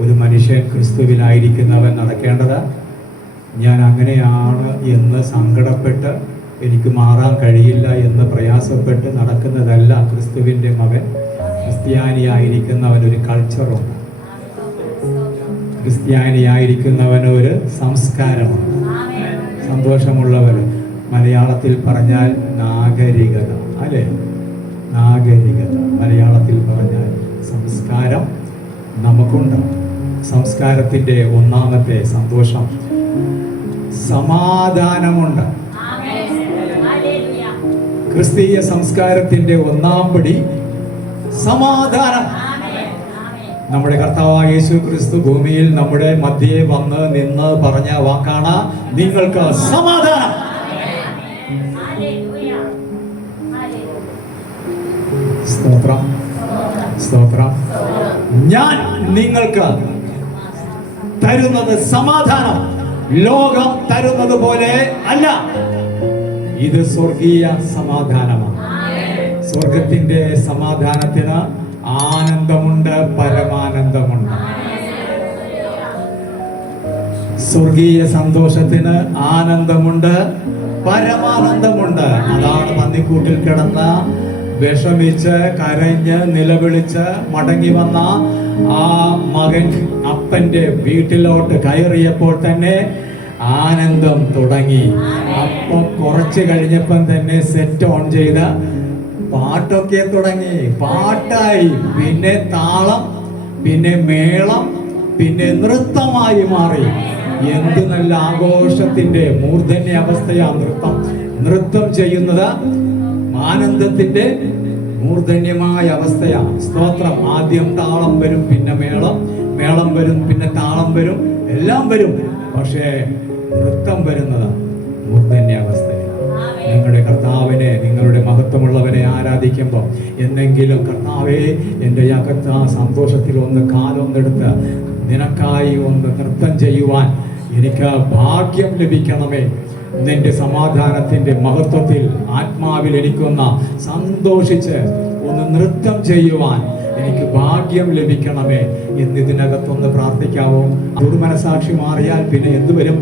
ഒരു മനുഷ്യൻ ക്രിസ്തുവിലായിരിക്കുന്നവൻ നടക്കേണ്ടത് ഞാൻ അങ്ങനെയാണ് എന്ന് സങ്കടപ്പെട്ട് എനിക്ക് മാറാൻ കഴിയില്ല എന്ന് പ്രയാസപ്പെട്ട് നടക്കുന്നതല്ല ക്രിസ്തുവിൻ്റെ മകൻ. ക്രിസ്ത്യാനിയായിരിക്കുന്നവൻ ഒരു കൾച്ചറുണ്ട്, ക്രിസ്ത്യാനിയായിരിക്കുന്നവനൊരു സംസ്കാരമുണ്ട്. സന്തോഷമുള്ളവർ മലയാളത്തിൽ പറഞ്ഞാൽ നാഗരികത, അല്ലേ? നാഗരികത മലയാളത്തിൽ പറഞ്ഞാൽ സംസ്കാരം നമുക്കുണ്ട്. സംസ്കാരത്തിൻ്റെ ഒന്നാമത്തെ സന്തോഷം സമാധാനമുണ്ട്. ക്രിസ്തീയ സംസ്കാരത്തിൻ്റെ ഒന്നാം പടി സമാധാനം. നമ്മുടെ കർത്താവായ യേശു ക്രിസ്തു ഭൂമിയിൽ നമ്മുടെ മധ്യേ വന്ന് നിന്ന് പറഞ്ഞ വാക്കാണ് നിങ്ങൾക്ക് സമാധാനം. സ്തോത്രം, സ്തോത്രം. ഞാൻ നിങ്ങൾക്ക് തരുന്നത് സമാധാനം, ലോകം തരുന്നത് പോലെ അല്ല. ഇത് സ്വർഗീയ സമാധാനമാണ്. സ്വർഗത്തിന്റെ സമാധാനത്തിന് ആനന്ദമുണ്ട്, പരമാനന്ദമുണ്ട്. സ്വർഗീയ സന്തോഷത്തിന് ആനന്ദമുണ്ട്, പരമാനന്ദമുണ്ട്. അതാണ് പന്നിക്കൂട്ടിൽ കിടന്ന് വിഷമിച്ച് കരഞ്ഞ് നിലവിളിച്ച് മടങ്ങി വന്ന ആ മകൻ അപ്പന്റെ വീട്ടിലോട്ട് കയറിയപ്പോൾ തന്നെ ആനന്ദം തുടങ്ങി. അപ്പൊ കുറച്ച് കഴിഞ്ഞപ്പം തന്നെ സെറ്റ് ഓൺ ചെയ്ത പാട്ടൊക്കെ തുടങ്ങി. പാട്ടായി, പിന്നെ താളം, പിന്നെ മേളം, പിന്നെ നൃത്തമായി മാറി. എന്ത് നല്ല ആഘോഷത്തിന്റെ മൂർധന്യ അവസ്ഥയാ നൃത്തം. നൃത്തം ചെയ്യുന്നത് ആനന്ദത്തിന്റെ മൂർധന്യമായ അവസ്ഥയാണ്. സ്തോത്രം. ആദ്യം താളം വരും, പിന്നെ മേളം, മേളം വരും, പിന്നെ താളം വരും, എല്ലാം വരും. പക്ഷേ നൃത്തം വരുന്നത് മൂർധന്യാവസ്ഥയാണ്. നിങ്ങളുടെ കർത്താവിനെ, നിങ്ങളുടെ മഹത്വമുള്ളവനെ ആരാധിക്കുമ്പോൾ എന്നെങ്കിലും കർത്താവേ, എൻ്റെ അകത്ത് ആ സന്തോഷത്തിൽ ഒന്ന് കാലൊന്നെടുത്ത് നിനക്കായി ഒന്ന് നൃത്തം ചെയ്യുവാൻ എനിക്ക് ഭാഗ്യം ലഭിക്കണമേ. നിന്റെ സമാധാനത്തിൻ്റെ മഹത്വത്തിൽ ആത്മാവിൽ എനിക്കൊന്ന് സന്തോഷിച്ച് ഒന്ന് നൃത്തം ചെയ്യുവാൻ എനിക്ക് ഭാഗ്യം ലഭിക്കണമേ എന്നിതിനകത്തൊന്ന് പ്രാർത്ഥിക്കാവോ? ദുർമനസാക്ഷി മാറിയാൽ പിന്നെ എന്ത് വരും?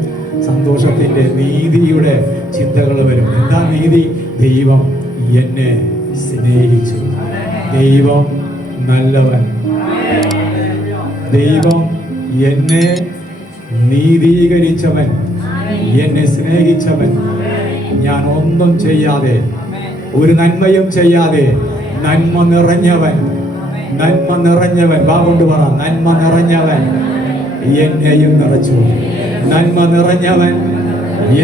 സന്തോഷത്തിൻ്റെ, നീതിയുടെ ചിന്തകൾ വരും. എന്താ നീതി? ദൈവം എന്നെ സ്നേഹിച്ചു, ദൈവം നല്ലവൻ, ദൈവം എന്നെ നീതീകരിച്ചവൻ, എന്നെ സ്നേഹിച്ചവൻ. ഞാൻ ഒന്നും ചെയ്യാതെ, ഒരു നന്മയും ചെയ്യാതെ, നന്മ നിറഞ്ഞവൻ, നന്മ നിറഞ്ഞവൻ, വാ കൊണ്ട് പറ, നന്മ നിറഞ്ഞവൻ എന്നെയും നിറച്ചു. നന്മ നിറഞ്ഞവൻ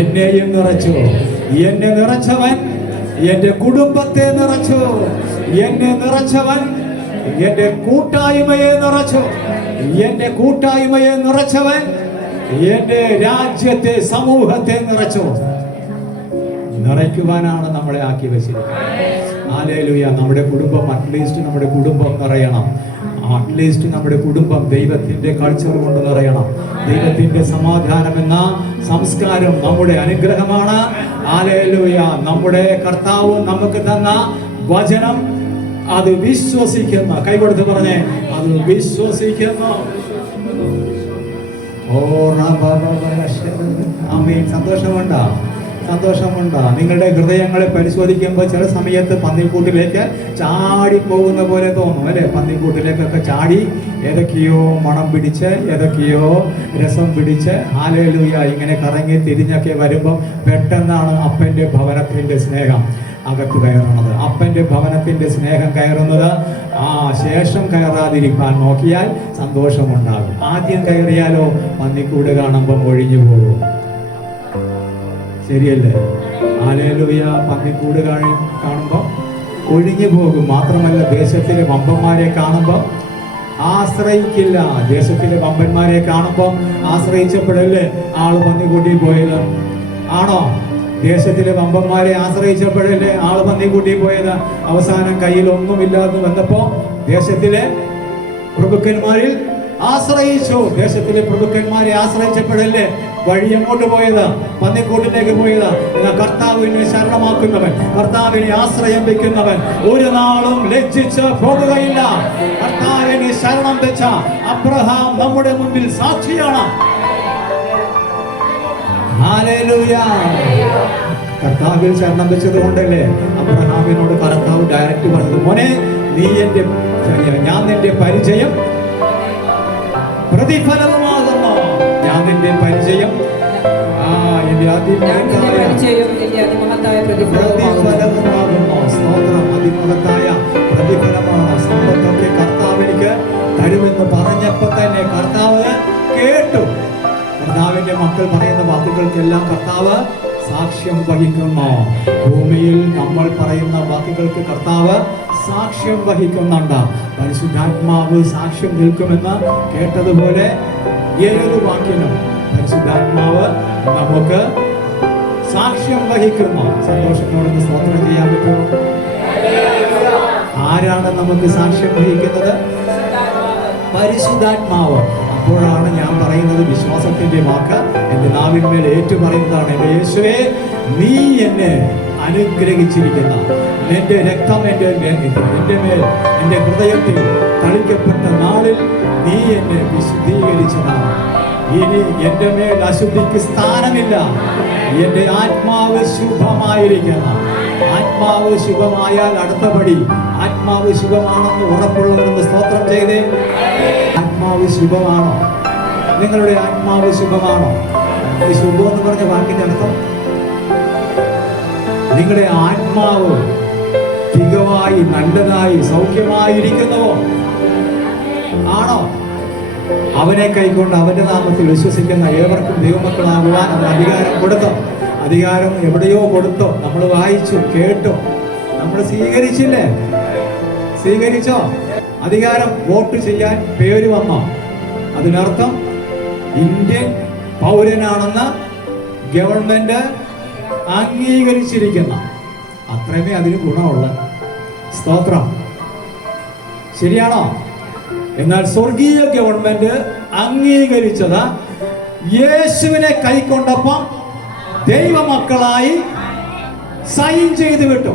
എന്നെയും നിറച്ചു. എന്നെ നിറച്ചവൻ എന്റെ കുടുംബത്തെ നിറച്ചു. എന്നെ നിറച്ചവൻ എന്റെ കൂട്ടായ്മയെ നിറച്ചു. എന്റെ കൂട്ടായ്മയെ നിറച്ചവൻ എന്റെ രാജ്യത്തെ, സമൂഹത്തെ നിറച്ചു. നിറയ്ക്കുവാനാണ് നമ്മളെ ആക്കി വെച്ചിരിക്കുന്നത്. ഹല്ലേലൂയ. നമ്മുടെ കുടുംബം, അറ്റ്ലീസ്റ്റ് നമ്മുടെ കുടുംബം നിറയണം. അറ്റ്ലീസ്റ്റ് നമ്മുടെ കുടുംബം ദൈവത്തിന്റെ കൾച്ചർ കൊണ്ട് നിറയണം. ദൈവത്തിന്റെ സമാധാനം എന്ന സംസ്കാരം നമ്മുടെ അനുഗ്രഹമാണ്. ഹല്ലേലൂയ. നമ്മുടെ കർത്താവ് നമുക്ക് തന്ന വചനം അത് വിശ്വസിക്കുന്ന, കൈകൊടുത്ത് പറഞ്ഞേ, അത് വിശ്വസിക്കുന്ന. ആമേൻ. സന്തോഷമുണ്ടോ? സന്തോഷമുണ്ടോ? നിങ്ങളുടെ ഹൃദയങ്ങളെ പരിശോധിക്കുമ്പോൾ ചില സമയത്ത് പന്നിക്കൂട്ടിലേക്ക് ചാടി പോകുന്ന പോലെ തോന്നും, അല്ലേ? പന്നിക്കൂട്ടിലേക്കൊക്കെ ചാടി ഏതൊക്കെയോ മണം പിടിച്ച്, ഏതൊക്കെയോ രസം പിടിച്ച്, ഹല്ലേലൂയ, ഇങ്ങനെ കറങ്ങി തിരിഞ്ഞൊക്കെ വരുമ്പോൾ പെട്ടെന്നാണ് അപ്പൻ്റെ ഭവനത്തിൻ്റെ സ്നേഹം അകത്ത് കയറുന്നത്. അപ്പൻ്റെ ഭവനത്തിൻ്റെ സ്നേഹം കയറുന്നത്. ആ ശേഷം കയറാതിരിക്കാൻ നോക്കിയാൽ സന്തോഷമുണ്ടാകും. ആദ്യം കയറിയാലോ പന്നിക്കൂട് കാണുമ്പം ഒഴിഞ്ഞു പോകും. ശരിയല്ലേ? ഹല്ലേലൂയ. പന്നിക്കൂട് കാണുമ്പോൾ ഒഴിഞ്ഞു പോകും. മാത്രമല്ല, ദേശത്തിലെ വമ്പന്മാരെ കാണുമ്പോൾ ആശ്രയിക്കില്ല. ദേശത്തിലെ വമ്പന്മാരെ കാണുമ്പോൾ ആശ്രയിച്ചപ്പോഴല്ലേ ആള് പന്നിക്കൂട്ടി പോയത്? ആണോ? ദേശത്തിലെ വമ്പന്മാരെ ആശ്രയിച്ചപ്പോഴല്ലേ ആള് പന്നിക്കൂട്ടി പോയത്? അവസാനം കയ്യിൽ ഒന്നുമില്ലാതെ വന്നപ്പോ ദേശത്തിലെ പ്രഭുക്കന്മാരിൽ ആശ്രയിച്ചു. ദേശത്തിലെ പ്രഭുക്കന്മാരെ ആശ്രയിച്ചപ്പോഴല്ലേ വഴി എങ്ങോട്ട് പോയത്? പന്നിക്കൂട്ടിലേക്ക് പോയത്. എന്നാൽ കർത്താവിനെ ശരണമാക്കുന്നവൻ, കർത്താവിനെ ആശ്രയം വെക്കുന്നവൻ ഒരു നാളും ലജ്ജിച്ച് പോകുകയില്ല. കർത്താവിനെ ശരണം വെച്ച അബ്രഹാം നമ്മുടെ മുമ്പിൽ സാക്ഷിയാണ്. ഹല്ലേലൂയ. കർത്താവിൽ ശരണം വെച്ചത് കൊണ്ടല്ലേ അബ്രഹാമിനോട് കർത്താവ് ഡയറക്റ്റ് പറഞ്ഞത്, മോനെ ഞാൻ നിന്റെ പരിചയം പ്രതിഫലവുമാകുന്നു. ഞാൻ നിന്റെ പരിചയം എന്റെ പ്രതിഫലവുമാകുന്നു. സ്തോത്രം. അതിമഹത്തായ പ്രതിഫലമാണ്. സമ്പത്തൊക്കെ കർത്താവ് എനിക്ക് തരുമെന്ന് പറഞ്ഞപ്പോ തന്നെ കർത്താവ് കേട്ടു. കർത്താവിന്റെ മക്കൾ പറയുന്ന വാക്കുകൾക്കെല്ലാം കർത്താവ് സാക്ഷ്യം വഹിക്കുന്നു. ഭൂമിയിൽ നമ്മൾ പറയുന്ന വാക്കുകൾക്ക് കർത്താവ് സാക്ഷ്യം വഹിക്കുന്നുണ്ട്. പരിശുദ്ധാത്മാവ് സാക്ഷ്യം നിൽക്കുമെന്ന് കേട്ടതുപോലെ ഏതൊരു വാക്കിനും പരിശുദ്ധാത്മാവ് നമുക്ക് സാക്ഷ്യം വഹിക്കുന്നു. സന്തോഷത്തോടെ സ്തോത്രം ചെയ്യാൻ പറ്റുമോ? ആരാണ് നമുക്ക് സാക്ഷ്യം വഹിക്കുന്നത്? പരിശുദ്ധാത്മാവ്. അപ്പോഴാണ് ഞാൻ പറയുന്നത് വിശ്വാസത്തിന്റെ വാക്ക് എന്റെ നാവിന്മേൽ ഏറ്റു പറയുന്നതാണ്. എന്റെ യേശുവേ, നീ എന്നെ അനുഗ്രഹിച്ചിരിക്കുന്ന നിന്റെ രക്തം എന്റെ മേൽ എന്റെ ഹൃദയത്തിൽ തളിക്കപ്പെട്ട നാളിൽ നീ എന്നെ വിശുദ്ധീകരിച്ചതാണ്. ഇനി എന്റെ മേൽ അശുദ്ധിക്ക് സ്ഥാനമില്ല. എന്റെ ആത്മാവ് ശുഭമായിരിക്കണം. ആത്മാവ് ശുഭമായാൽ അടുത്തപടി ആത്മാവ് ശുഭമാണെന്ന് ഉറപ്പുള്ളവരെന്ന് സ്തോത്രം ചെയ്തേ. ആത്മാവ് ശുഭമാണോ? നിങ്ങളുടെ ആത്മാവ് ശുഭമാണോ? ഈ ശുഭം എന്ന് പറഞ്ഞ വാക്കിന്റെ അർത്ഥം നിങ്ങളുടെ ആത്മാവ് തികവായി നല്ലതായി സൗഖ്യമായിരിക്കുന്നുവോ? ആണോ? അവനെ കൈക്കൊണ്ട് അവന്റെ നാമത്തിൽ വിശ്വസിക്കുന്ന ഏവർക്കും ദൈവമക്കളാകുവാൻ അവൻ അധികാരം കൊടുത്തു. അധികാരം എവിടെയോ കൊടുത്തോ? നമ്മൾ വായിച്ചു, കേട്ടു, നമ്മൾ സ്വീകരിച്ചില്ലേ? സ്വീകരിച്ചോ? അധികാരം വോട്ട് ചെയ്യാൻ പേര് വന്നോ? അതിനർത്ഥം ഇന്ത്യൻ പൗരനാണെന്ന് ഗവൺമെന്റ് അംഗീകരിച്ചിരിക്കുന്ന അത്രമേ അതിന് ഗുണമുള്ള. സ്തോത്രം. ശരിയാണോ? എന്നാൽ സ്വർഗീയ ഗവൺമെന്റ് അംഗീകരിച്ചത് യേശുവിനെ കൈക്കൊണ്ടപ്പം ദൈവമക്കളായി സൈൻ ചെയ്ത് വിട്ടു.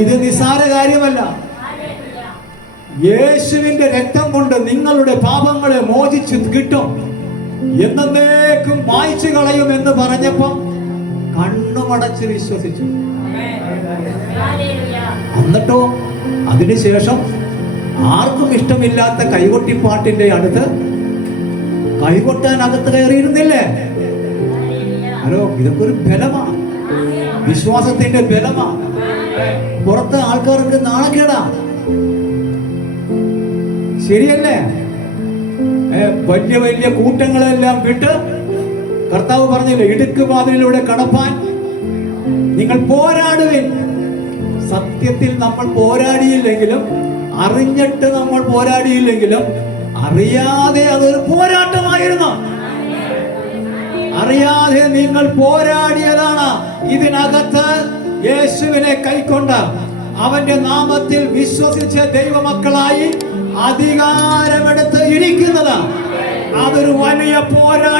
ഇത് നിസ്സാര കാര്യമല്ല. യേശുവിന്റെ രക്തം കൊണ്ട് നിങ്ങളുടെ പാപങ്ങളെ മോചിച്ച് കിട്ടും, എന്നേക്കും മായ്ച്ചു കളയുമെന്ന് പറഞ്ഞപ്പം കണ്ണുമടച്ച് വിശ്വസിച്ചു. എന്നിട്ടോ അതിനുശേഷം ആർക്കും ഇഷ്ടമില്ലാത്ത കൈകൊട്ടിപ്പാട്ടിന്റെ അടുത്ത് കൈകൊട്ടാൻ അകത്ത് കയറിയിരുന്നില്ലേ? ഹലോ, ഇതൊക്കെ ഒരു ബലമാണ്, വിശ്വാസത്തിന്റെ ബലമാണ്. പുറത്ത് ആൾക്കാർക്ക് നാണക്കേടാ. ശരിയല്ലേ? വലിയ വലിയ കൂട്ടങ്ങളെല്ലാം വിട്ട് കർത്താവ് പറഞ്ഞില്ലേ, ഇടുക്കുവാതിലൂടെ കടപ്പാൻ നിങ്ങൾ പോരാടുവിൻ. സത്യത്തിൽ നമ്മൾ പോരാടിയില്ലെങ്കിലും, അറിഞ്ഞിട്ട് നമ്മൾ പോരാടിയില്ലെങ്കിലും, അറിയാതെ അതൊരു പോരാട്ടമായിരുന്നു. അറിയാതെ നിങ്ങൾ പോരാടിയതാണ്. ഇതിനകത്ത് യേശുവിനെ കൈക്കൊണ്ട് അവന്റെ നാമത്തിൽ വിശ്വസിച്ച ദൈവമക്കളായി അധികാരമെടുത്ത് ഇരിക്കുന്നത് അതൊരു വലിയ പോരാട്ടം.